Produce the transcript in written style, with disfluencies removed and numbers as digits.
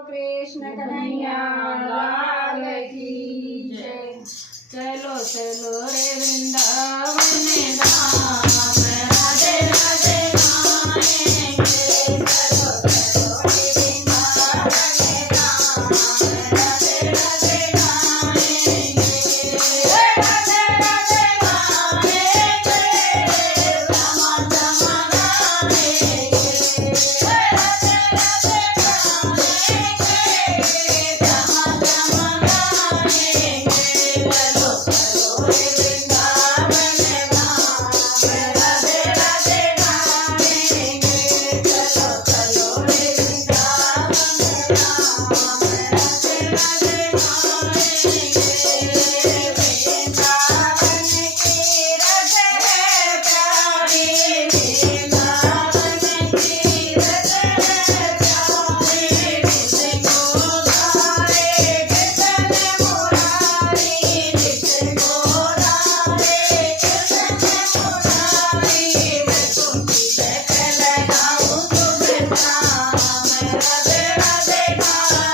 कृष्ण कन्हैया लाल की जय। चलो चलो रे वृंदावन में धाम, राधे राधे गाएंगे। चलो चलो रे वृंदावन में धाम, राधे राधे गाएंगे। राधे राधे गाएंगे, श्यामा श्यामा गाएंगे। राधे राधे गाएंगे, श्यामा श्यामा गाएंगे। चलो चलो रे वृंदावन में धाम, राधे राधे गाएंगे। चलो चलो रे वृंदावन में धाम, राधे राधे गाएंगे। वृंदावन की रज है प्यारी, वृंदावन की रज है प्यारी। जिसको धारे कृष्ण मुरारी, जिसको धारे कृष्ण मुरारी। मैं तुमकी जय लगाऊं तुम्हें नाम, राधे राधे गाएंगे।